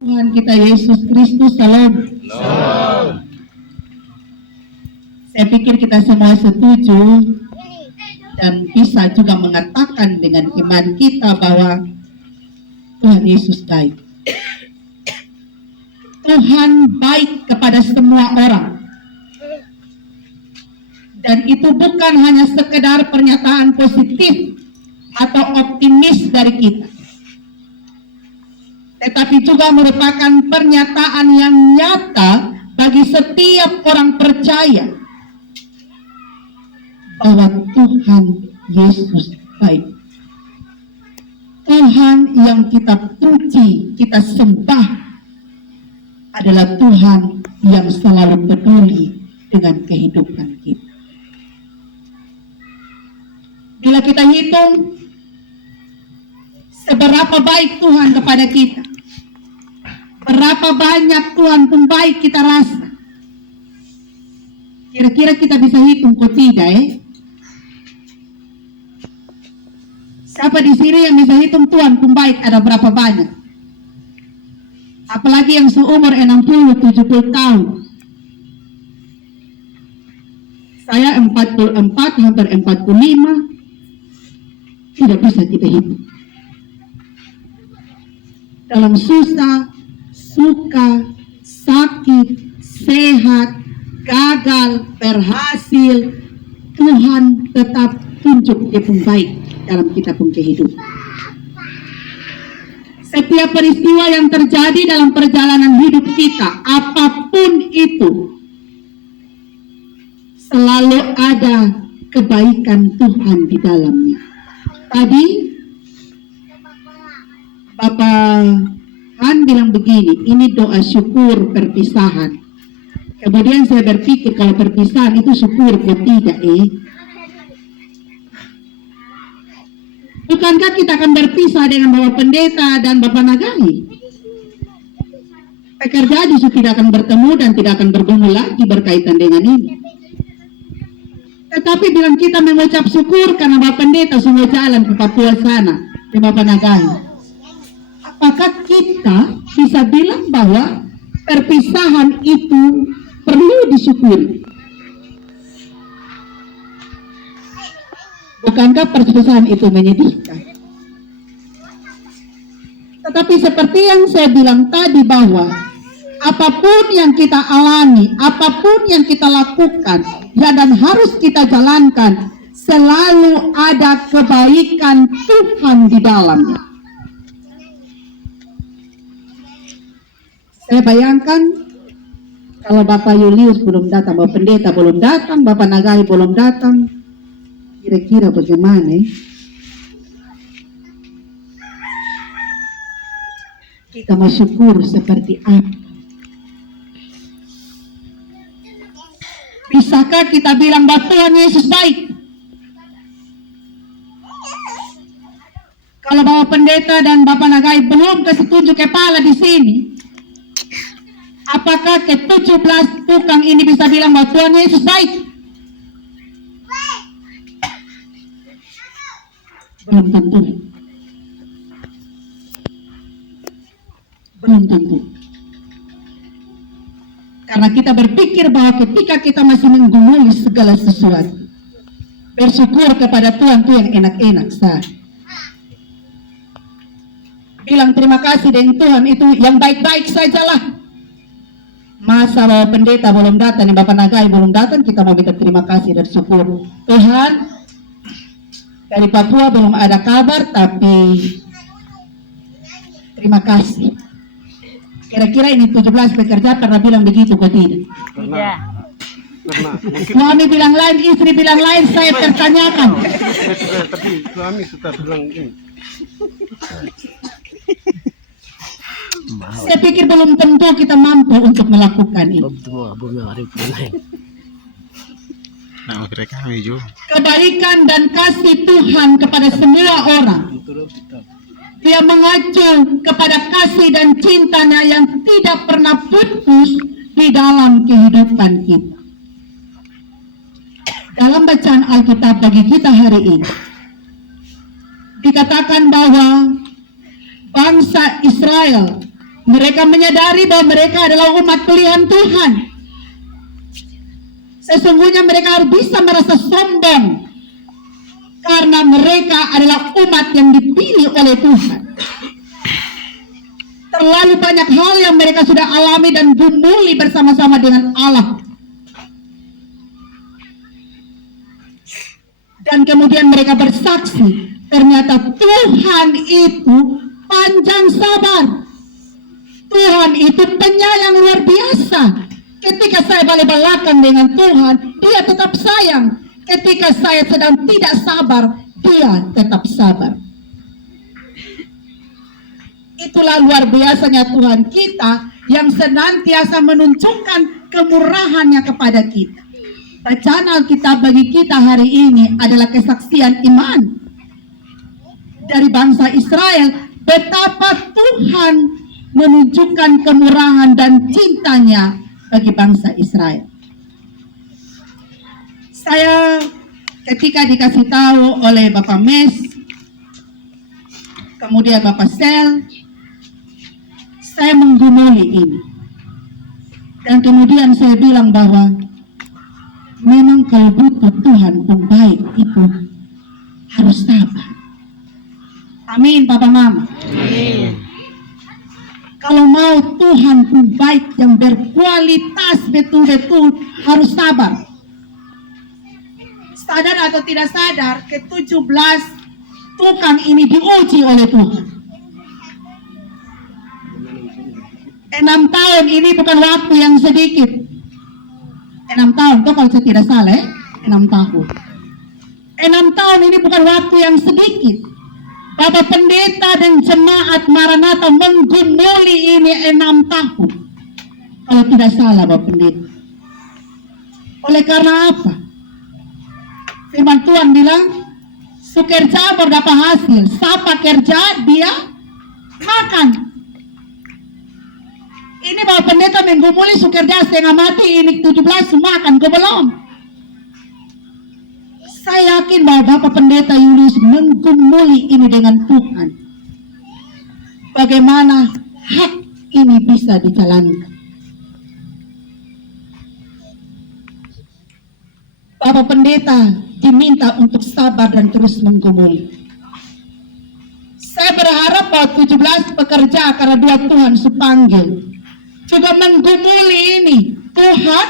Tuhan kita Yesus Kristus, salam. Saya pikir kita semua setuju dan bisa juga mengatakan dengan iman kita bahwa Tuhan Yesus baik. Tuhan baik kepada semua orang. Dan itu bukan hanya sekedar pernyataan positif atau optimis dari kita, tetapi juga merupakan pernyataan yang nyata bagi setiap orang percaya bahwa Tuhan Yesus baik. Tuhan yang kita puji, kita sembah adalah Tuhan yang selalu peduli dengan kehidupan kita. Bila kita hitung seberapa baik Tuhan kepada kita, berapa banyak Tuhan pun baik kita rasa, kira-kira kita bisa hitung kok tidak Siapa di sini yang bisa hitung Tuhan pun baik ada berapa banyak? Apalagi yang seumur 60-70 tahun. Saya 44, hampir 45. Tidak bisa kita hitung. Dalam susah, suka, sakit, sehat, gagal, berhasil, Tuhan tetap tunjuk dia pun baik dalam kita pun kehidupan. Setiap peristiwa yang terjadi dalam perjalanan hidup kita, apapun itu, selalu ada kebaikan Tuhan di dalamnya. Tadi Bapak Han bilang begini, ini doa syukur perpisahan. Kemudian saya berpikir kalau perpisahan itu syukur atau tidak Bukankah kita akan berpisah dengan Bapak Pendeta dan Bapak Nagai? Pekerja justru tidak akan bertemu dan tidak akan bergumul lagi berkaitan dengan ini. Tetapi bila kita mengucap syukur karena Bapak Pendeta semua jalan ke Papua sana, di Bapak Nagai, apakah kita bisa bilang bahwa perpisahan itu perlu disyukuri? Bukankah perpisahan itu menyedihkan? Tetapi seperti yang saya bilang tadi bahwa apapun yang kita alami, apapun yang kita lakukan, ya dan harus kita jalankan, selalu ada kebaikan Tuhan di dalamnya. Saya bayangkan kalau Bapak Julius belum datang, Bapak Pendeta belum datang, Bapak Nagai belum datang, kira-kira bagaimana kita mau syukur seperti apa? Bisakah kita bilang bahwa Tuhan Yesus baik? Kalau Bapak Pendeta dan Bapak Nagai belum kasih tunjuk kepala di sini, apakah ke-17 tukang ini bisa bilang bahwa Tuhan Yesus baik? Belum tentu. Belum tentu. Karena kita berpikir bahwa ketika kita masih menggumuli segala sesuatu, bersyukur kepada Tuhan itu yang enak-enak saja. Bilang terima kasih dengan Tuhan itu yang baik-baik sajalah. Masa Bapak Pendeta belum datang, Bapak Nagai belum datang, kita mau minta terima kasih dan syukur. Tuhan, dari Papua belum ada kabar, tapi terima kasih. Kira-kira ini 17 pekerja pernah bilang begitu kok tidak? Tidak. Suami bilang lain, istri bilang lain, saya pertanyakan. Tapi suami sudah bilang ini. Saya pikir belum tentu kita mampu untuk melakukan ini. Kebaikan dan kasih Tuhan kepada semua orang, Dia mengacu kepada kasih dan cintanya yang tidak pernah putus di dalam kehidupan kita. Dalam bacaan Alkitab bagi kita hari ini, dikatakan bahwa bangsa Israel Mereka menyadari bahwa mereka adalah umat pilihan Tuhan. Sesungguhnya mereka harus bisa merasa sombong karena mereka adalah umat yang dipilih oleh Tuhan. Terlalu banyak hal yang mereka sudah alami dan gumuli bersama-sama dengan Allah. Dan kemudian mereka bersaksi, ternyata Tuhan itu panjang sabar. Tuhan itu penyayang luar biasa. Ketika saya balik belakang dengan Tuhan, Dia tetap sayang. Ketika saya sedang tidak sabar, Dia tetap sabar. Itulah luar biasanya Tuhan kita yang senantiasa menunjukkan kemurahannya kepada kita. Bacaan Alkitab bagi kita hari ini adalah kesaksian iman dari bangsa Israel, betapa Tuhan menunjukkan kemurahan dan cintanya bagi bangsa Israel. Saya ketika dikasih tahu oleh Bapak Mes, kemudian Bapak Sel, saya menggumuli ini. Dan kemudian saya bilang bahwa memang kalau butuh Tuhan pembaik itu harus sabar. Amin, Papa Mama. Amin. Kalau mau Tuhan pembaik yang berkualitas betul-betul harus sabar. Sadar atau tidak sadar, ke-17 tukang ini diuji oleh Tuhan. 6 tahun ini bukan waktu yang sedikit. 6 tahun, tuh kalau saya tidak salah 6 tahun. 6 tahun ini bukan waktu yang sedikit. Bapak Pendeta dan Jemaat Maranatha menggumuli ini 6 tahun. Kalau tidak salah Bapak Pendeta. Oleh karena apa? Firman Tuhan bilang, sukerja berdapat hasil. Siapa kerja, dia makan. Ini Bapak Pendeta menggumuli sukerja setengah mati, ini 17 makan, kau belum. Saya yakin bahwa Bapak Pendeta Julius menggumuli ini dengan Tuhan. Bagaimana hak ini bisa dijalankan. Bapak Pendeta diminta untuk sabar dan terus menggumuli. Saya berharap bahwa 17 pekerja karena Dua Tuhan sepanggil juga menggumuli ini. Tuhan,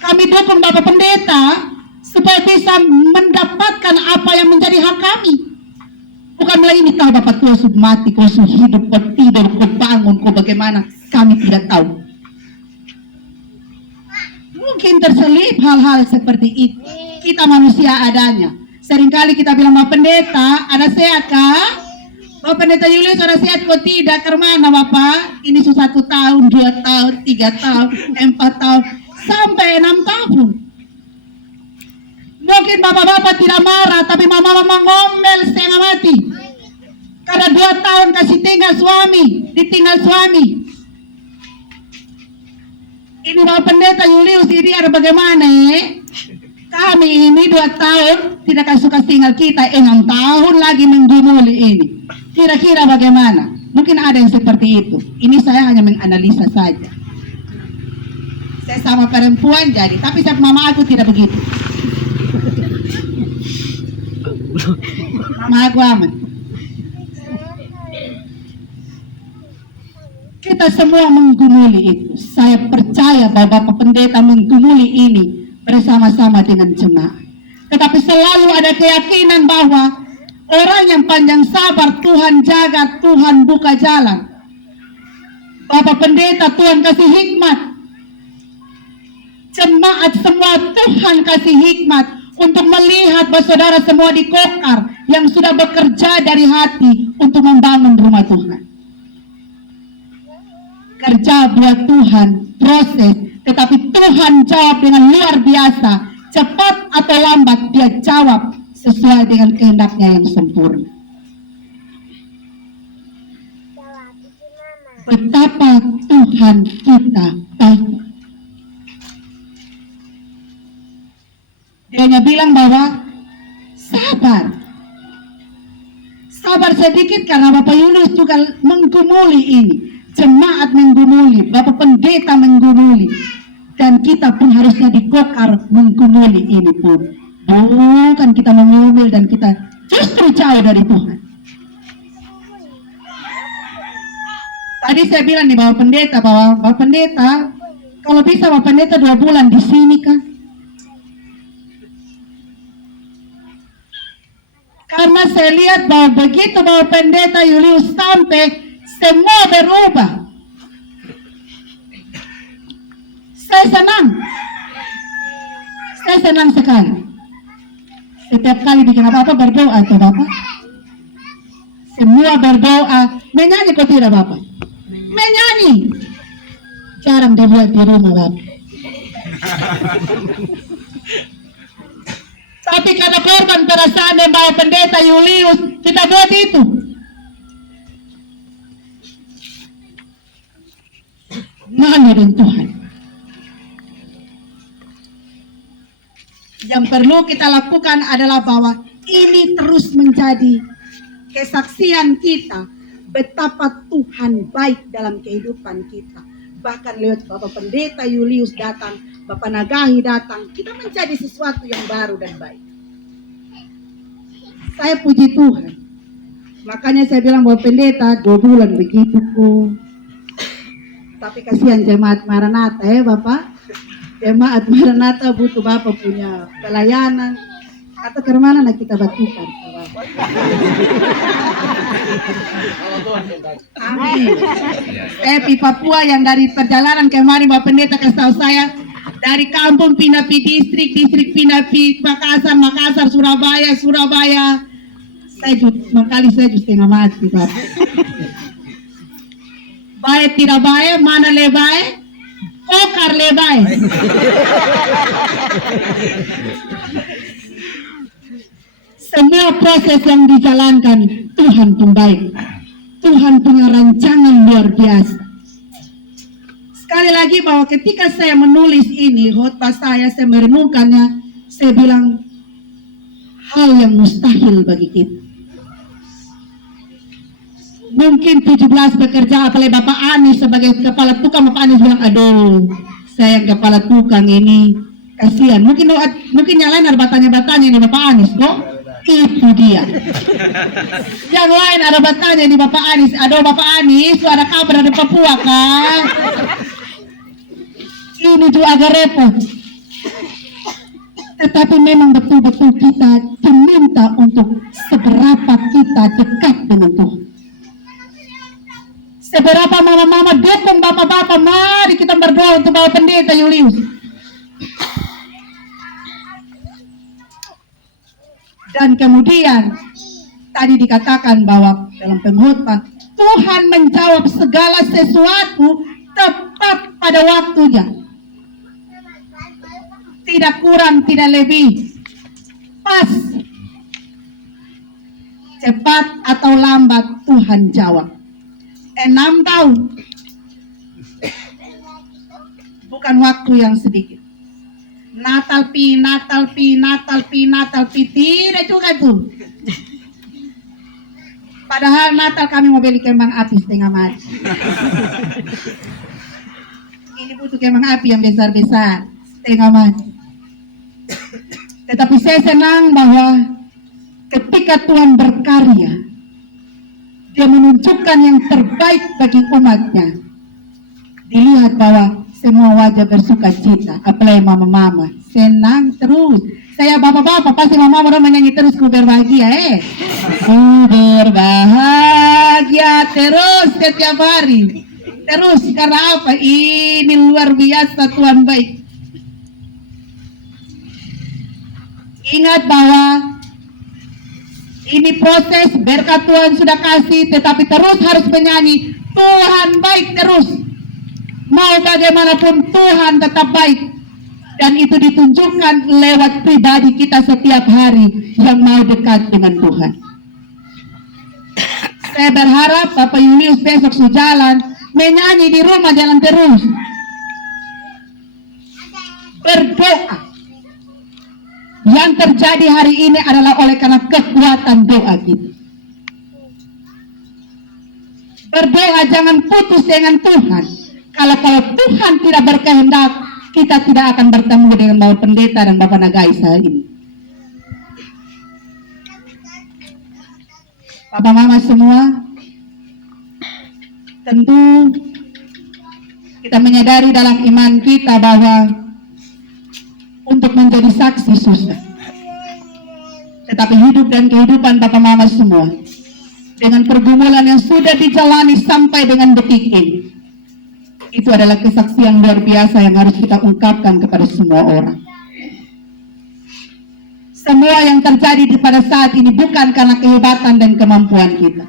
kami dukung Bapak Pendeta supaya bisa mendapatkan apa yang menjadi hak kami. Bukan lagi ini tahu Bapak Tua sudah mati, kau sudah hidup, kau tidur, kau bangun, kau bagaimana, kami tidak tahu. Mungkin terselip hal-hal seperti itu. Kita manusia adanya. Seringkali kita bilang, Bapak Pendeta, ada sehat kah? Bapak Pendeta Julius, ada sehat kok tidak? Kemana Bapak? Ini sudah 1 tahun, 2 tahun, 3 tahun, 4 tahun, sampai 6 tahun. Mungkin bapak-bapak tidak marah, tapi mama-mama ngomel setengah mati. Karena 2 tahun kasih tinggal suami, ditinggal suami. Ini Bapak Pendeta Julius, ini ada bagaimana Kami ini 2 tahun tidak kasih tinggal kita, 6 tahun lagi menggumuli ini. Kira-kira bagaimana? Mungkin ada yang seperti itu. Ini saya hanya menganalisa saja. Saya sama perempuan jadi, tapi sama mama aku tidak begitu. Mama aku aman. Kita semua menggumuli itu. Saya percaya bahwa Bapak Pendeta menggumuli ini bersama-sama dengan jemaat. Tetapi selalu ada keyakinan bahwa orang yang panjang sabar Tuhan jaga, Tuhan buka jalan. Bapak Pendeta Tuhan kasih hikmat. Jemaat semua Tuhan kasih hikmat untuk melihat bahwa saudara semua di Kokar yang sudah bekerja dari hati untuk membangun rumah Tuhan. Kerja buat Tuhan, proses, tetapi Tuhan jawab dengan luar biasa. Cepat atau lambat Dia jawab sesuai dengan kehendaknya yang sempurna. Betapa Tuhan kita baik. Dia hanya bilang bahwa sabar. Sabar sedikit karena Bapak Yunus juga menggumuli ini. jemaat menggumuli, Bapak Pendeta menggumuli, dan kita pun harusnya dikokar menggumuli ini pun. Bukan kita mengumil dan kita justru jauh dari Tuhan. Tadi saya bilang di Bapak Pendeta bahwa Bapak Pendeta, kalau bisa Bapak Pendeta 2 bulan di sini kan? Karena saya lihat bahwa begitu Bapak Pendeta Julius sampai, semua berubah. Saya senang sekali. Setiap kali bikin apa-apa berdoa tuh Bapak. Semua berdoa. Menyanyi kok tidak Bapak? Menyanyi. Jarang dibuat di rumah Bapak. Tapi karena korban perasaan dan Bapak Pendeta Julius, kita buat itu. Mana dan Tuhan. Yang perlu kita lakukan adalah bahwa ini terus menjadi kesaksian kita betapa Tuhan baik dalam kehidupan kita. Bahkan lewat Bapak Pendeta Julius datang, Bapak Nagahi datang, kita menjadi sesuatu yang baru dan baik. Saya puji Tuhan. Makanya saya bilang Bapak Pendeta 2 bulan begitu kok. Tapi kasihan jemaat Maranatha ya Bapak. Jemaat Maranatha butuh Bapak punya pelayanan. Atau ke mana nak kita batukan Bapak. Amin. Di Papua yang dari perjalanan kemarin Bapak Pendeta kasih tahu saya, dari kampung pindah pi distrik pindah pi Makassar, Surabaya. Saya setengah mati Bapak. Baik tidak baik, mana lebay? Kokar lebay. Semua proses yang dijalankan Tuhan pun baik. Tuhan punya rancangan luar biasa. Sekali lagi bahwa ketika saya menulis ini, khotbah saya merenungkannya, saya bilang hal yang mustahil bagi kita. Mungkin 17 bekerja, apalagi Bapak Anies sebagai kepala tukang, Bapak Anies bilang, aduh, saya yang kepala tukang ini, kasihan. Mungkin yang lain ada bertanya-bertanya nih Bapak Anies, kok? Itu dia. Yang lain ada bertanya nih Bapak Anies, aduh Bapak Anies, ada kabar dari Papua kan? Ini juga agak repot. Tetapi memang betul-betul kita diminta untuk seberapa kita dekat dengan Tuhan. Seberapa mama-mama dukung bapak-bapak, mari kita berdoa untuk Bapak Pendeta Julius. Dan kemudian tadi dikatakan bahwa dalam pengkhotbah Tuhan menjawab segala sesuatu tepat pada waktunya. Tidak kurang, tidak lebih. Pas. Cepat atau lambat Tuhan jawab. 6 tahun. Bukan waktu yang sedikit. Natal pi, tidak juga tuh. Padahal Natal kami mau beli kembang api setengah mati. Ini butuh kembang api yang besar-besar, setengah mati. Tetapi saya senang bahwa ketika Tuhan berkarya, Dia menunjukkan yang terbaik bagi umatnya. Dilihat bahwa semua wajah bersuka cita, apalagi mama-mama, senang terus. Saya bapak-bapak pasti mama-mama menyanyi terus, ku berbahagia ku berbahagia terus setiap hari. Terus karena apa? Ini luar biasa Tuhan baik. Ingat bahwa ini proses, berkat Tuhan sudah kasih, tetapi terus harus menyanyi Tuhan baik terus. Mau bagaimanapun Tuhan tetap baik. Dan itu ditunjukkan lewat pribadi kita setiap hari yang mau dekat dengan Tuhan. Saya berharap Bapak Julius besok sejalan, menyanyi di rumah, jalan terus. Berdoa. Yang terjadi hari ini adalah oleh karena kekuatan doa kita. Berdoa jangan putus dengan Tuhan. Kalau Tuhan tidak berkehendak, kita tidak akan bertemu dengan Bapak Pendeta dan Bapak Nagai saat ini. Bapak Mama semua, tentu kita menyadari dalam iman kita bahwa untuk menjadi saksi susah. Tetapi hidup dan kehidupan Bapak Mama semua, dengan pergumulan yang sudah dijalani sampai dengan detik ini, itu adalah kesaksian luar biasa yang harus kita ungkapkan kepada semua orang. Semua yang terjadi pada saat ini bukan karena kehebatan dan kemampuan kita.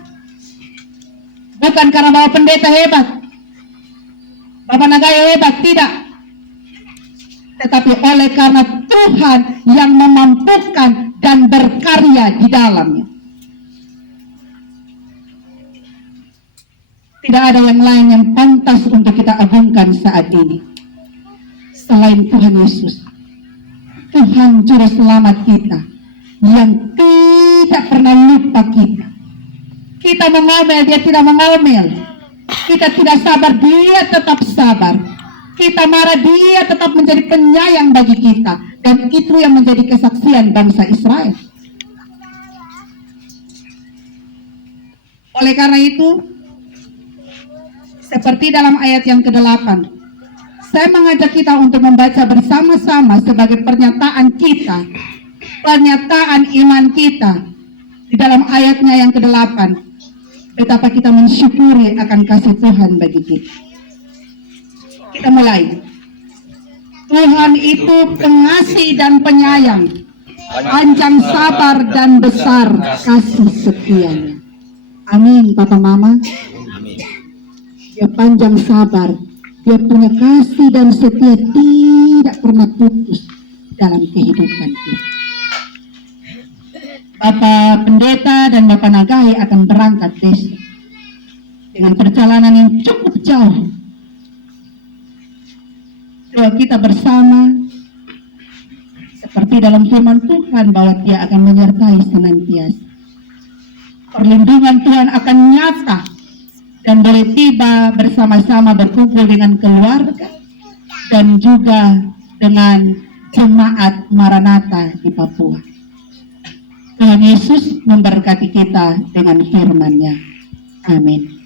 Bukan karena Bapak Pendeta hebat, Bapak Nagai hebat, tidak. Tetapi oleh karena Tuhan yang memampukan dan berkarya di dalamnya. Tidak ada yang lain yang pantas untuk kita agungkan saat ini selain Tuhan Yesus, Tuhan Juru Selamat kita, yang tidak pernah lupa kita. Kita mengomel, dia tidak mengomel. Kita tidak sabar, dia tetap sabar. Kita marah, dia tetap menjadi penyayang bagi kita. Dan itu yang menjadi kesaksian bangsa Israel. Oleh karena itu, seperti dalam ayat yang ke-8, saya mengajak kita untuk membaca bersama-sama sebagai pernyataan kita, pernyataan iman kita di dalam ayatnya yang ke-8, betapa kita mensyukuri akan kasih Tuhan bagi kita. Kita mulai. Tuhan itu pengasih dan penyayang, panjang sabar dan besar kasih setianya. Amin, Papa Mama. Dia panjang sabar, dia punya kasih dan setia, tidak pernah putus dalam kehidupan kita. Bapak Pendeta dan Bapak Nagai akan berangkat besok dengan perjalanan yang cukup jauh. Doa kita bersama seperti dalam firman Tuhan bahwa Dia akan menyertai senantiasa. Perlindungan Tuhan akan nyata dan boleh tiba bersama-sama berkumpul dengan keluarga dan juga dengan jemaat Maranatha di Papua. Tuhan Yesus memberkati kita dengan firman-Nya. Amin.